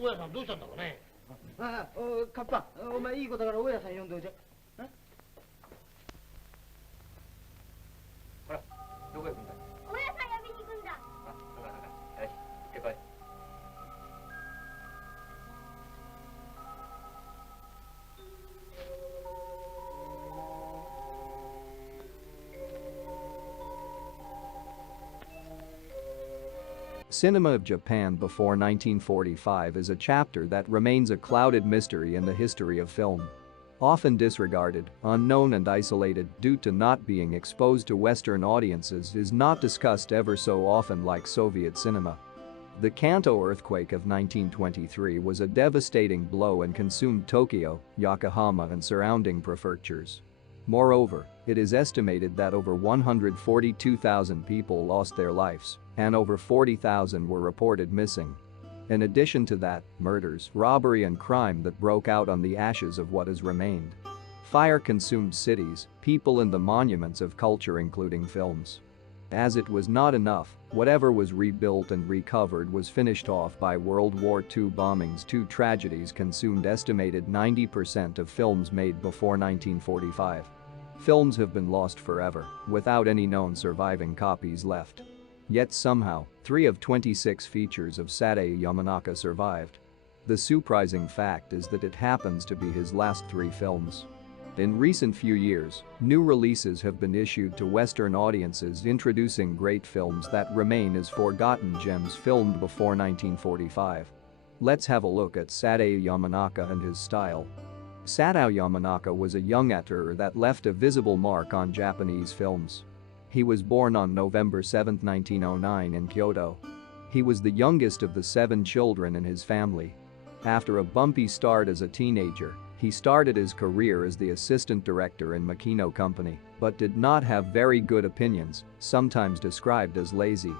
大家さんどうしたんだろうね。カッパ、お前いい子だから大家さん呼んでおいて。ほら、どこ行くんだ。大家さん呼びに行くんだ。そうかそうか。よし、行ってこい。Cinema of Japan before 1945 is a chapter that remains a clouded mystery in the history of film. Often disregarded, unknown and isolated due to not being exposed to Western audiences is not discussed ever so often like Soviet cinema. The Kanto earthquake of 1923 was a devastating blow and consumed Tokyo, Yokohama and surrounding prefectures. Moreover, it is estimated that over 142,000 people lost their lives and over 40,000 were reported missing. In addition to that, murders, robbery and crime that broke out on the ashes of what has remained. Fire consumed cities, people and the monuments of culture including films. As it was not enough, whatever was rebuilt and recovered was finished off by World War II bombings. Two tragedies consumed estimated 90% of films made before 1945. Films have been lost forever, without any known surviving copies left. Yet somehow, 3 of 26 features of Sadao Yamanaka survived. The surprising fact is that it happens to be his last 3 films. In recent few years, new releases have been issued to Western audiences introducing great films that remain as forgotten gems filmed before 1945. Let's have a look at Sadao Yamanaka and his style. Sadao Yamanaka was a young actor that left a visible mark on Japanese films. He was born on November 7, 1909 in Kyoto. He was the youngest of the 7 children in his family. After a bumpy start as a teenager, he started his career as the assistant director in Makino Company, but did not have very good opinions, sometimes described as lazy.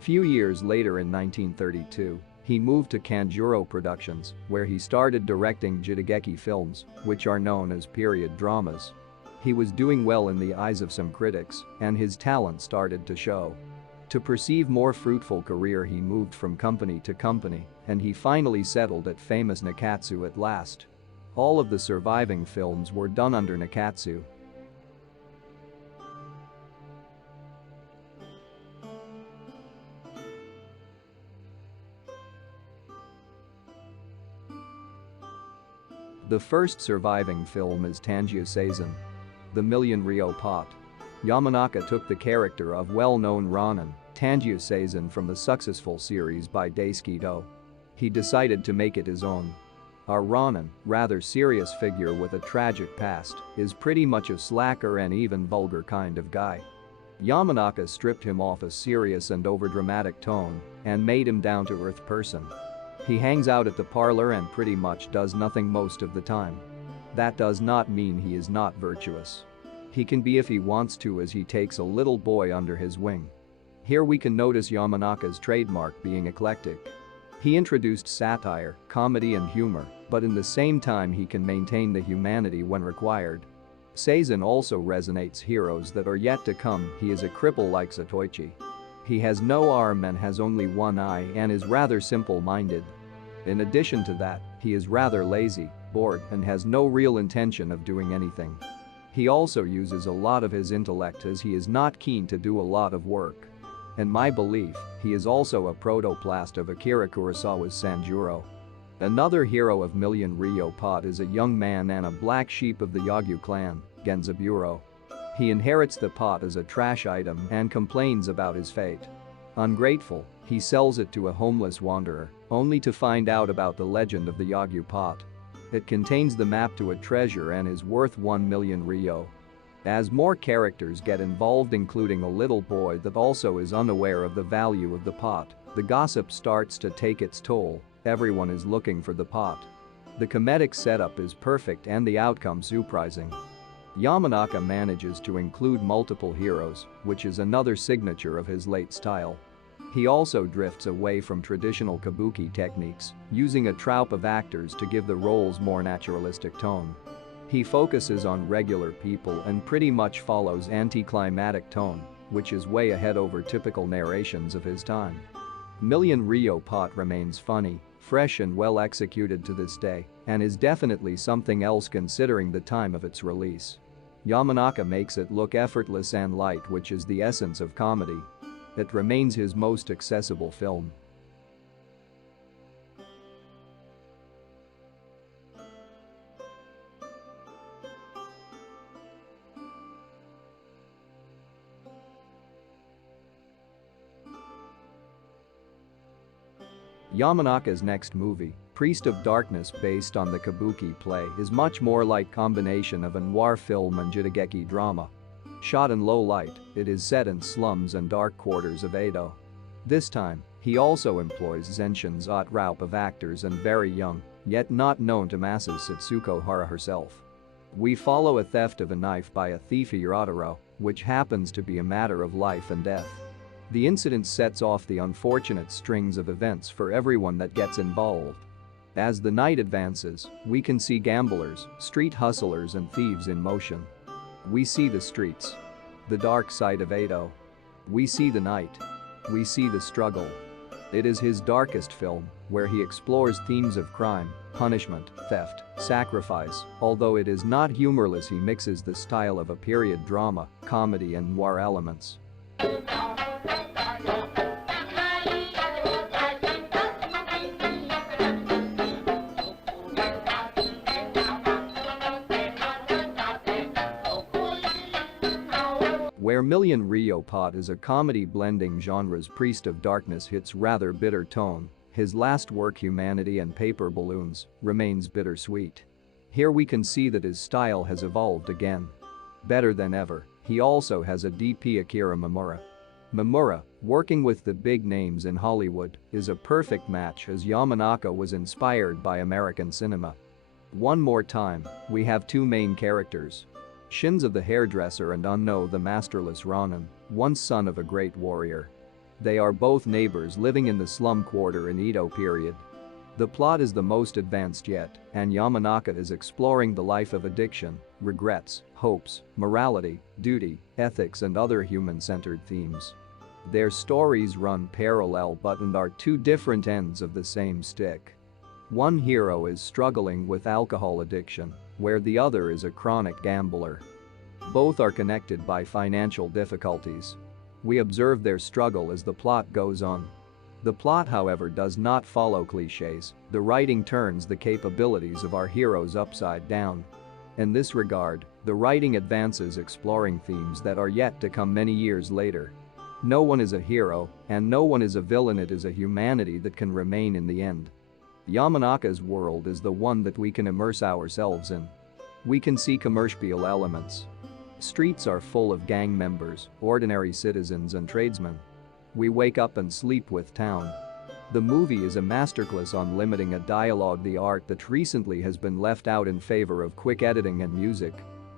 Few years later in 1932, he moved to Kanjuro Productions, where he started directing Jitageki films, which are known as period dramas. He was doing well in the eyes of some critics, and his talent started to show. To perceive more fruitful career he moved from company to company, and he finally settled at famous Nakatsu at last. All of the surviving films were done under Nakatsu. The first surviving film is Tanjio Seisen, The Million Ryo Pot. Yamanaka took the character of well-known Ronin, Tanjio Seisen from the successful series by Daisuke Do. He decided to make it his own. Our Ronin, rather serious figure with a tragic past, is pretty much a slacker and even vulgar kind of guy. Yamanaka stripped him off a serious and overdramatic tone and made him down-to-earth person. He hangs out at the parlor and pretty much does nothing most of the time. That does not mean he is not virtuous. He can be if he wants to, as he takes a little boy under his wing. Here we can notice Yamanaka's trademark being eclectic. He introduced satire, comedy and humor, but in the same time he can maintain the humanity when required. Seisen also resonates heroes that are yet to come. He is a cripple like Satoichi. He has no arm and has only one eye and is rather simple-minded. In addition to that, he is rather lazy, bored and has no real intention of doing anything. He also uses a lot of his intellect as he is not keen to do a lot of work. In my belief, he is also a protoplast of Akira Kurosawa's Sanjuro. Another hero of Million Ryo Pot is a young man and a black sheep of the Yagyu clan, Genzaburo. He inherits the pot as a trash item and complains about his fate. Ungrateful, he sells it to a homeless wanderer, only to find out about the legend of the Yagyu pot. It contains the map to a treasure and is worth 1 million ryo. As more characters get involved, including a little boy that also is unaware of the value of the pot, the gossip starts to take its toll. Everyone is looking for the pot. The comedic setup is perfect and the outcome surprising. Yamanaka manages to include multiple heroes, which is another signature of his late style. He also drifts away from traditional kabuki techniques, using a troupe of actors to give the roles more naturalistic tone. He focuses on regular people and pretty much follows anticlimactic tone, which is way ahead over typical narrations of his time. Million Ryo Pot remains funny, fresh and well executed to this day, and is definitely something else considering the time of its release. Yamanaka makes it look effortless and light, which is the essence of comedy. It remains his most accessible film. Yamanaka's next movie, Priest of Darkness, based on the kabuki play, is much more like combination of a noir film and jidaigeki drama. Shot in low light, it is set in slums and dark quarters of Edo. This time, he also employs Zenshin's haute troupe of actors and very young, yet not known to masses, Satsuko Hara herself. We follow a theft of a knife by a thief Hirataro, which happens to be a matter of life and death. The incident sets off the unfortunate strings of events for everyone that gets involved. As the night advances, we can see gamblers, street hustlers and thieves in motion. We see the streets. The dark side of Edo. We see the night. We see the struggle. It is his darkest film, where he explores themes of crime, punishment, theft, sacrifice. Although it is not humorless, he mixes the style of a period drama, comedy and noir elements. Where Million Rio Pot is a comedy blending genres, Priest of Darkness hits rather bitter tone. His last work, Humanity and Paper Balloons, remains bittersweet. Here we can see that his style has evolved again. Better than ever, he also has a DP, Akira Mamura. Mamura, working with the big names in Hollywood, is a perfect match as Yamanaka was inspired by American cinema. One more time, we have two main characters. Shinzo the hairdresser and Unno the masterless Ronin, once son of a great warrior. They are both neighbors living in the slum quarter in Edo period. The plot is the most advanced yet, and Yamanaka is exploring the life of addiction, regrets, hopes, morality, duty, ethics and other human-centered themes. Their stories run parallel but are two different ends of the same stick. One hero is struggling with alcohol addiction, where the other is a chronic gambler. Both are connected by financial difficulties. We observe their struggle as the plot goes on. The plot, however, does not follow cliches. The writing turns the capabilities of our heroes upside down. In this regard, the writing advances, exploring themes that are yet to come many years later. No one is a hero, and no one is a villain. It is a humanity that can remain in the end. Yamanaka's world is the one that we can immerse ourselves in. We can see commercial elements. Streets are full of gang members, ordinary citizens and tradesmen. We wake up and sleep with town. The movie is a masterclass on limiting a dialogue, the art that recently has been left out in favor of quick editing and music.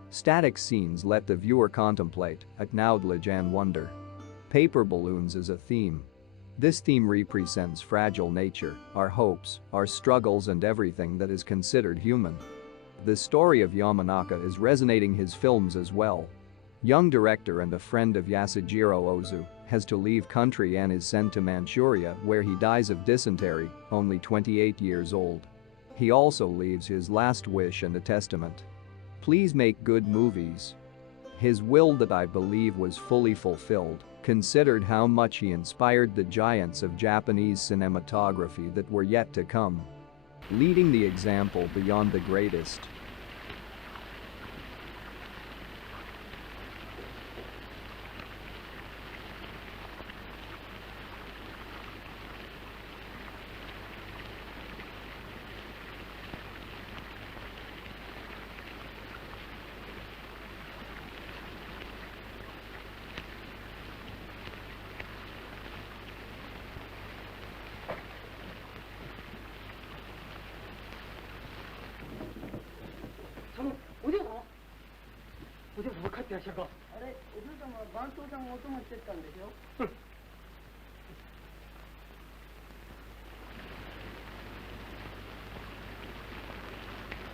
Static scenes let the viewer contemplate, acknowledge and wonder. Paper balloons is a theme. This theme represents fragile nature, our hopes, our struggles and everything that is considered human. The story of Yamanaka is resonating his films as well. Young director and a friend of Yasujiro Ozu has to leave country and is sent to Manchuria, where he dies of dysentery, only 28 years old. He also leaves his last wish and a testament. Please make good movies. His will that I believe was fully fulfilled, considered how much he inspired the giants of Japanese cinematography that were yet to come. Leading the example beyond the greatest.お嬢様帰ってらっしゃるか。あれ、お嬢様は番頭さんがお供してったんですよ。